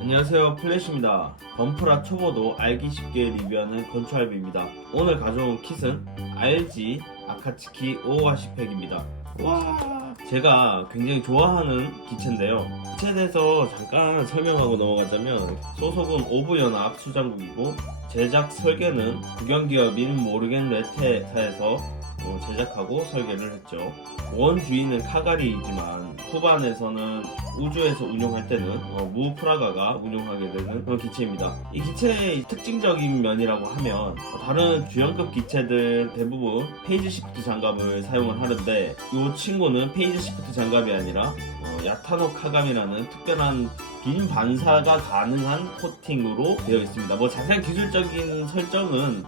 안녕하세요, 플래시입니다. 범프라 초보도 알기 쉽게 리뷰하는 건축알비입니다. 오늘 가져온 킷은 RG 아카츠키 550팩입니다. 와, 제가 굉장히 좋아하는 기체인데요. 기체에 대해서 잠깐 설명하고 넘어가자면 소속은 오브연합 수장국이고 제작 설계는 국영기업인 모르겐 레테사에서 제작하고 설계를 했죠. 원주인은 카가리이지만 후반에서는 우주에서 운용할 때는 무프라가가 운용하게 되는 그런 기체입니다. 이 기체의 특징적인 면이라고 하면 다른 주연급 기체들 대부분 페이지 시프트 장갑을 사용을 하는데 이 친구는 페이지 시프트 장갑이 아니라 야타노 카감이라는 특별한 빔 반사가 가능한 코팅으로 되어 있습니다. 뭐 자세한 기술적인 설정은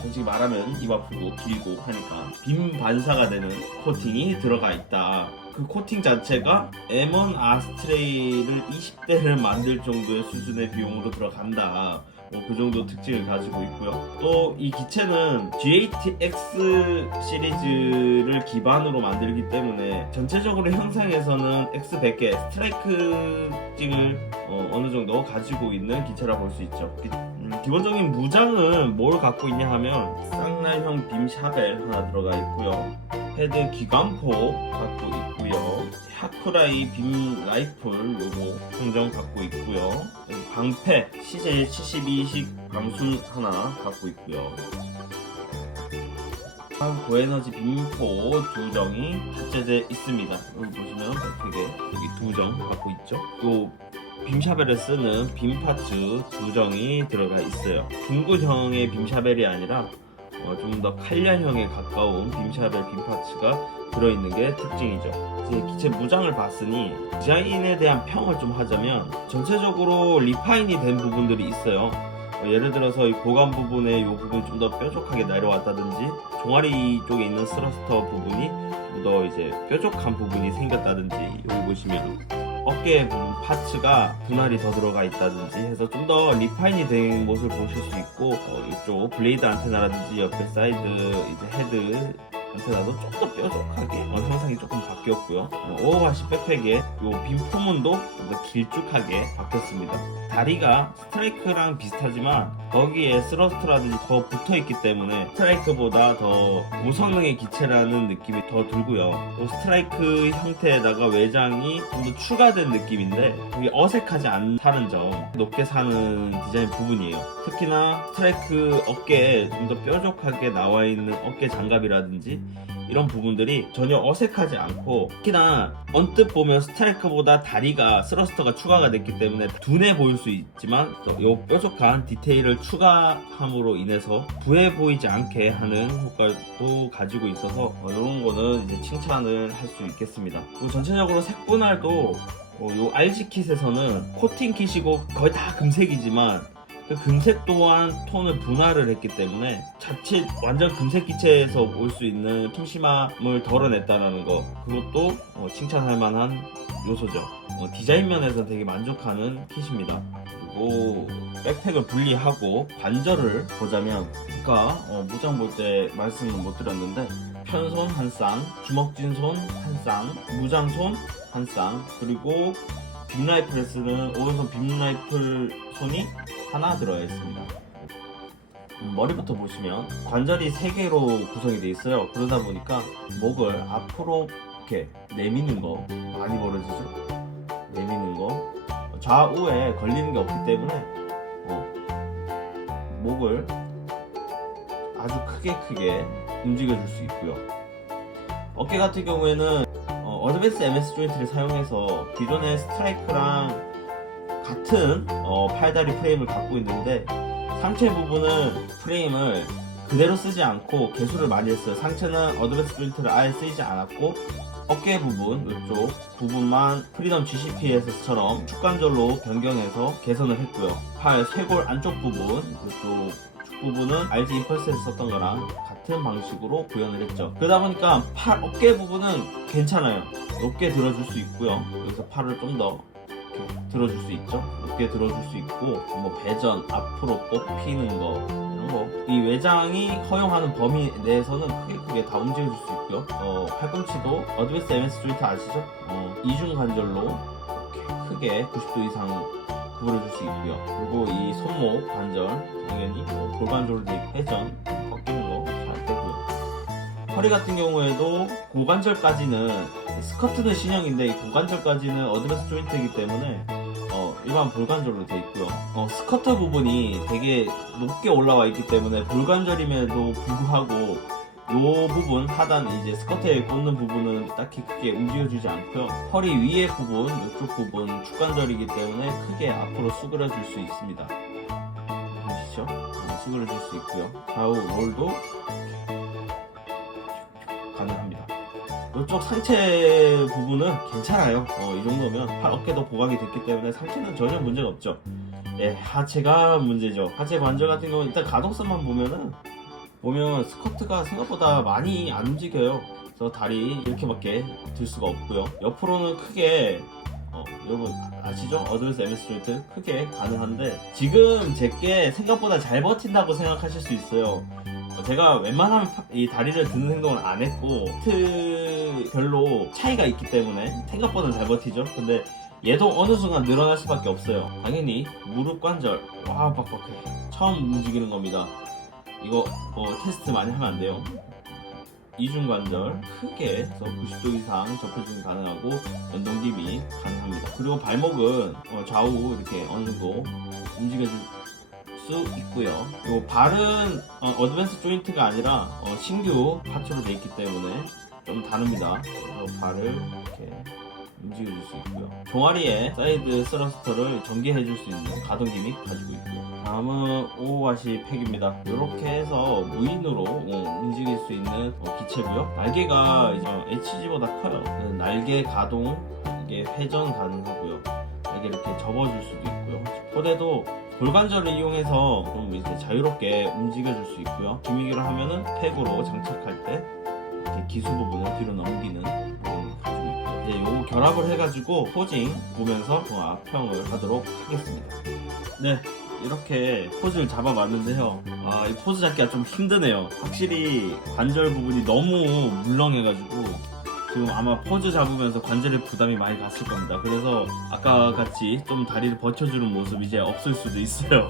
솔직히 말하면 입 아프고 길고 하니까 빔 반사가 되는 코팅이 들어가 있다. 그 코팅 자체가 M1 아스트레이를 20대를 만들 정도의 수준의 비용으로 들어간다. 그 정도 특징을 가지고 있고요. 또 이 기체는 GATX 시리즈를 기반으로 만들기 때문에 전체적으로 형상에서는 X100개 스트라이크 특징을 어느 정도 가지고 있는 기체라 볼 수 있죠. 기본적인 무장은 뭘 갖고 있냐 하면 쌍날형 빔 샤벨 하나 들어가 있고요. 헤드 기관포 갖고 있고요. 하쿠라이 빔 라이플 요거 흥정 갖고 있고요. 방패 CJ72식 방순 하나 갖고 있고요. 고에너지 빔포 두 정이 탑재되어 있습니다. 여기 보시면 백팩에 여기 두 정 갖고 있죠. 또 빔샤벨을 쓰는 빔 파츠 두 정이 들어가 있어요. 둥근형의 빔샤벨이 아니라 좀 더 칼날형에 가까운 빔샤벨 빔 파츠가 들어있는 게 특징이죠. 이제 기체 무장을 봤으니 디자인에 대한 평을 좀 하자면 전체적으로 리파인이 된 부분들이 있어요. 예를 들어서 이 고관 부분에 이 부분이 좀 더 뾰족하게 내려왔다든지 종아리 쪽에 있는 스러스터 부분이 좀 더 이제 뾰족한 부분이 생겼다든지 여기 보시면 어깨 부분 파츠가 분할이 더 들어가 있다든지 해서 좀 더 리파인이 된 모습을 보실 수 있고 이쪽 블레이드 안테나라든지 옆에 사이드 이제 헤드 안테나도 좀 더 뾰족하게 형상이 조금 바뀌었고요. 오버워시 백팩에 요 빔 부분도 좀 더 길쭉하게 바뀌었습니다. 다리가 스트라이크랑 비슷하지만 거기에 스러스트라든지 더 붙어있기 때문에 스트라이크보다 더 고성능의 기체라는 느낌이 더 들고요. 또 스트라이크 형태에다가 외장이 좀 더 추가된 느낌인데 그게 어색하지 않다는 점, 높게 사는 디자인 부분이에요. 특히나 스트라이크 어깨에 좀 더 뾰족하게 나와 있는 어깨 장갑이라든지 이런 부분들이 전혀 어색하지 않고, 특히나 언뜻 보면 스트라이크보다 다리가 스러스터가 추가가 됐기 때문에 둔해 보일 수 있지만 이 뾰족한 디테일을 추가함으로 인해서 부해 보이지 않게 하는 효과도 가지고 있어서 이런 거는 이제 칭찬을 할 수 있겠습니다. 그리고 전체적으로 색 분할도 요 RG 킷에서는 코팅 킷이고 거의 다 금색이지만 그 금색 또한 톤을 분할을 했기 때문에 자칫 완전 금색 기체에서 올 수 있는 심심함을 덜어냈다는 거, 그것도 칭찬할 만한 요소죠. 디자인 면에서 되게 만족하는 킷입니다. 그리고 백팩을 분리하고 관절을 보자면, 아까 무장 볼 때 말씀을 못 드렸는데 편손 한 쌍, 주먹진 손 한 쌍, 무장손 한 쌍, 그리고 빔라이플에 쓰는 오른손 빔라이플 손이 하나 들어가 있습니다. 머리부터 보시면 관절이 3개로 구성이 되어 있어요. 그러다 보니까 목을 앞으로 이렇게 내미는 거 많이 벌어지죠. 내미는 거 좌우에 걸리는 게 없기 때문에 목을 아주 크게 움직여 줄 수 있고요. 어깨 같은 경우에는 어드밴스 MS 조인트를 사용해서 기존의 스트라이크랑 같은 팔다리 프레임을 갖고 있는데 상체 부분은 프레임을 그대로 쓰지 않고 개수를 많이 했어요. 상체는 어드밴스 조인트를 아예 쓰지 않았고 어깨 부분, 이쪽 부분만 프리덤 GCPS처럼 축관절로 변경해서 개선을 했고요. 팔 쇄골 안쪽 부분, 이쪽 축 부분은 RG 임펄스에서 썼던 거랑 같은 방식으로 구현을 했죠. 그러다 보니까 팔 어깨 부분은 괜찮아요. 높게 들어줄 수 있고요. 여기서 팔을 좀 더 들어줄 수 있죠. 높게 들어줄 수 있고, 뭐 배전 앞으로 뽑히는 거 이런 거, 이 외장이 허용하는 범위 내에서는 크게 다 움직여줄 수 있고요. 팔꿈치도 어드밴스 MS 조인트 아시죠? 이중 관절로 이렇게 크게 90도 이상 구부려줄 수 있고요. 그리고 이 손목 관절 당연히 골관절로 돼 있고 회전 꺾이는 거 잘 되고요. 허리 같은 경우에도 고관절까지는 스커트는 신형인데 이 고관절까지는 어드밴스 조인트이기 때문에 일반 볼관절로 돼 있고요. 스커트 부분이 되게 높게 올라와 있기 때문에 볼관절임에도 불구하고 이 부분 하단 이제 스커트에 꽂는 부분은 딱히 크게 움직여주지 않고요. 허리 위에 부분, 이쪽 부분 축관절이기 때문에 크게 앞으로 수그려줄 수 있습니다. 보시죠? 수그려줄 수 있고요. 좌우 롤도 가능합니다. 이쪽 상체 부분은 괜찮아요. 이 정도면 팔 어깨도 보강이 됐기 때문에 상체는 전혀 문제가 없죠. 예, 하체가 문제죠. 하체 관절 같은 경우는 일단 가동성만 보면 스쿼트가 생각보다 많이 안 움직여요. 그래서 다리 이렇게밖에 들 수가 없고요. 옆으로는 크게 여러분 아시죠? 어드밴스 MS 조인트 크게 가능한데 지금 제게 생각보다 잘 버틴다고 생각하실 수 있어요. 제가 웬만하면 이 다리를 드는 행동을 안 했고 별로 차이가 있기 때문에 생각보다 잘 버티죠. 근데 얘도 어느 순간 늘어날 수밖에 없어요. 당연히 무릎 관절 와 빡빡해 처음 움직이는 겁니다. 이거 테스트 많이 하면 안 돼요. 이중관절 크게 해서 90도 이상 접혀주기 가능하고 연동김이 가능합니다. 그리고 발목은 좌우 이렇게 어느 정도 움직여줄 수 있고요. 그리고 발은 어드밴스 조인트가 아니라 신규 파츠로 되어 있기 때문에 좀 다릅니다. 그래서 발을 이렇게 움직여줄 수 있고요. 종아리에 사이드 스러스터를 전개해줄 수 있는 가동 기믹 가지고 있고요. 다음은 오와시 팩입니다. 이렇게 해서 무인으로 움직일 수 있는 기체고요. 날개가 HG보다 커요. 날개 가동, 이게 회전 가능하고요. 날개 이렇게 접어줄 수도 있고요. 포대도 골관절을 이용해서 좀 이제 자유롭게 움직여줄 수 있고요. 기미기로 하면은 팩으로 장착할 때 이렇게 기수 부분을 뒤로 넘기는 가지고 있죠. 이제 요 결합을 해가지고 포징 보면서 앞평을 하도록 하겠습니다. 네, 이렇게 포즈를 잡아봤는데요. 이 포즈 잡기가 좀 힘드네요. 확실히 관절 부분이 너무 물렁해가지고 지금 아마 포즈 잡으면서 관절에 부담이 많이 갔을 겁니다. 그래서 아까 같이 좀 다리를 버텨주는 모습이 이제 없을 수도 있어요.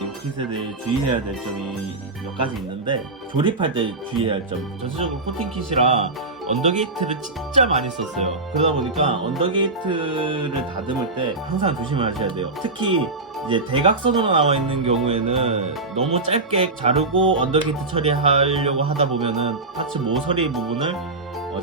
이 킷에 대해 주의해야 될 점이 몇 가지 있는데 조립할 때 주의해야 할 점. 전체적으로 코팅 킷이라 언더게이트를 진짜 많이 썼어요. 그러다 보니까 언더게이트를 다듬을 때 항상 조심하셔야 돼요. 특히 이제 대각선으로 나와 있는 경우에는 너무 짧게 자르고 언더게이트 처리하려고 하다 보면은 파츠 모서리 부분을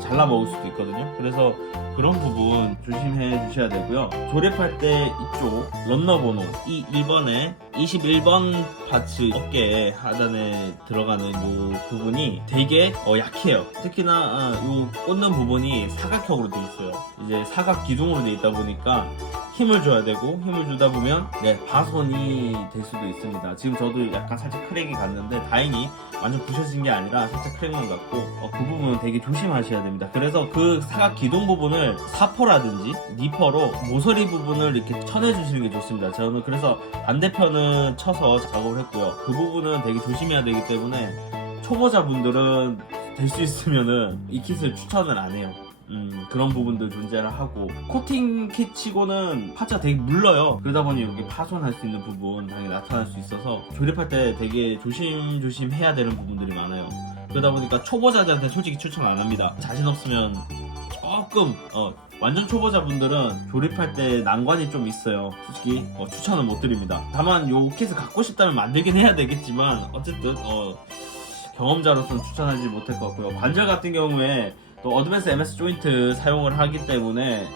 잘라 먹을 수도 있거든요. 그래서 그런 부분 조심해 주셔야 되고요. 조립할 때 이쪽 런너 번호 이 1번에 21번 파츠 어깨 하단에 들어가는 요 부분이 되게 약해요. 특히나 요 꽂는 부분이 사각형으로 돼 있어요. 이제 사각 기둥으로 돼 있다 보니까 힘을 줘야 되고 힘을 주다 보면 파손이 될 수도 있습니다. 지금 저도 약간 살짝 크랙이 갔는데 다행히 완전 부셔진 게 아니라 살짝 크랙만 갔고 그 부분은 되게 조심하셔야 됩니다. 그래서 그 사각 기둥 부분을 사퍼라든지 니퍼로 모서리 부분을 이렇게 쳐내 주시는 게 좋습니다. 저는 그래서 반대편은 쳐서 작업을 했고요. 그 부분은 되게 조심해야 되기 때문에 초보자분들은 될 수 있으면은 이 킷을 추천을 안 해요. 그런 부분들 존재를 하고 코팅 킷 치고는 파츠가 되게 물러요. 그러다 보니 여기 파손할 수 있는 부분 당연히 나타날 수 있어서 조립할 때 되게 조심조심 해야 되는 부분들이 많아요. 그러다 보니까 초보자들한테 솔직히 추천 안 합니다. 자신 없으면 조금 완전 초보자분들은 조립할 때 난관이 좀 있어요. 솔직히 추천은 못 드립니다. 다만 요 킷을 갖고 싶다면 만들긴 해야 되겠지만 어쨌든 경험자로서는 추천하지 못할 것 같고요. 관절 같은 경우에 또 어드밴스 MS 조인트 사용을 하기 때문에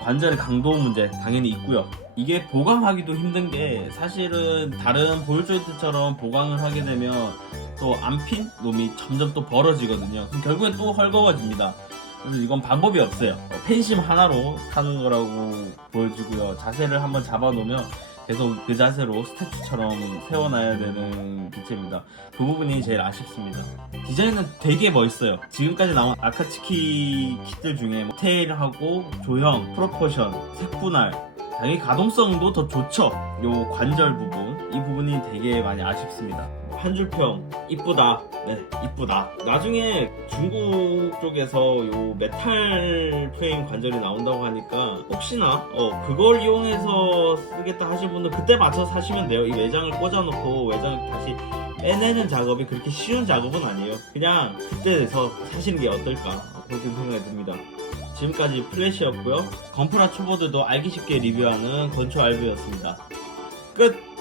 관절의 강도 문제 당연히 있고요. 이게 보강하기도 힘든 게 사실은 다른 볼 조인트처럼 보강을 하게 되면 또 안 핀 놈이 점점 또 벌어지거든요. 그럼 결국엔 또 헐거워집니다. 그래서 이건 방법이 없어요. 펜심 하나로 사는 거라고 보여주고요. 자세를 한번 잡아 놓으면 계속 그 자세로 스태츄처럼 세워놔야 되는 기체입니다. 그 부분이 제일 아쉽습니다. 디자인은 되게 멋있어요. 지금까지 나온 아카츠키 킷들 중에 테일하고 조형, 프로포션, 색분할 당연히 가동성도 더 좋죠. 요 관절 부분, 이 부분이 되게 많이 아쉽습니다. 한 줄평 이쁘다. 네, 이쁘다. 나중에 중국 쪽에서 요 메탈 프레임 관절이 나온다고 하니까 혹시나 그걸 이용해서 쓰겠다 하신 분은 그때 맞춰 사시면 돼요. 이 외장을 꽂아놓고 외장을 다시 빼내는 작업이 그렇게 쉬운 작업은 아니에요. 그냥 그때 돼서 사시는 게 어떨까 그렇게 생각이 듭니다. 지금까지 플래시였고요. 건프라 초보들도 알기 쉽게 리뷰하는 건초 알비였습니다. 끝!